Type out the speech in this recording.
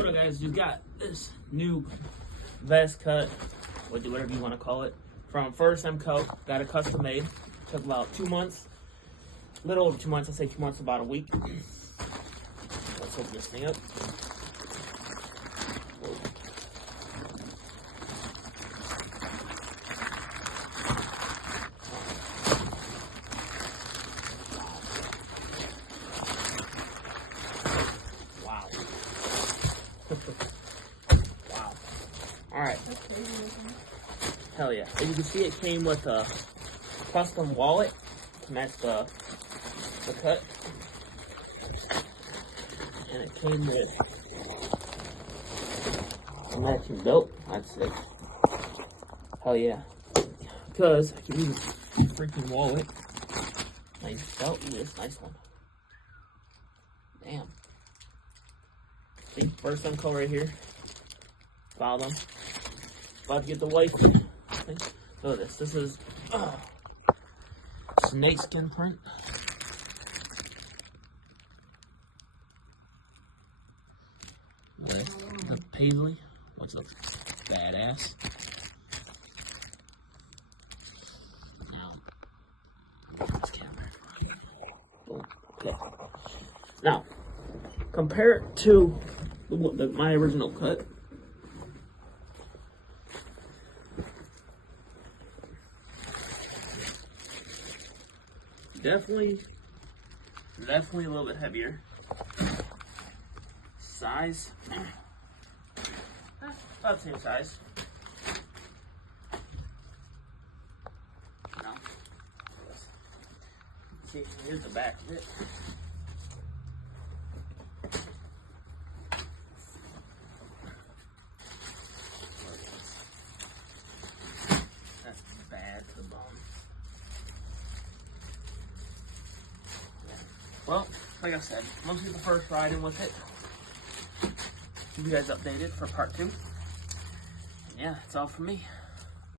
What up, guys? You got this new vest cut, or whatever you want to call it, from First MCO. Got it custom made. Took about 2 months, a little over 2 months. I say 2 months, about a week. Let's open this thing up. Whoa. Wow. Wow. Alright. Hell yeah. As you can see, it came with a custom wallet to match the cut. And it came with a matching belt. That's sick. Hell yeah. Because I can use a freaking wallet. Nice belt. Ooh, this nice one. Damn. See, First MCO right here. Follow them. About to get the wife. Look at this. This is snake skin print. The paisley. What's up? Badass. Now, this camera. Boom. Okay. Now, compare it to my original cut. Definitely a little bit heavier. Size, about the same size. No. See, here's the back of it. That's bad to the bone. Well, like I said, mostly the first ride-in with it. Keep you guys updated for part 2. And yeah, that's all from me.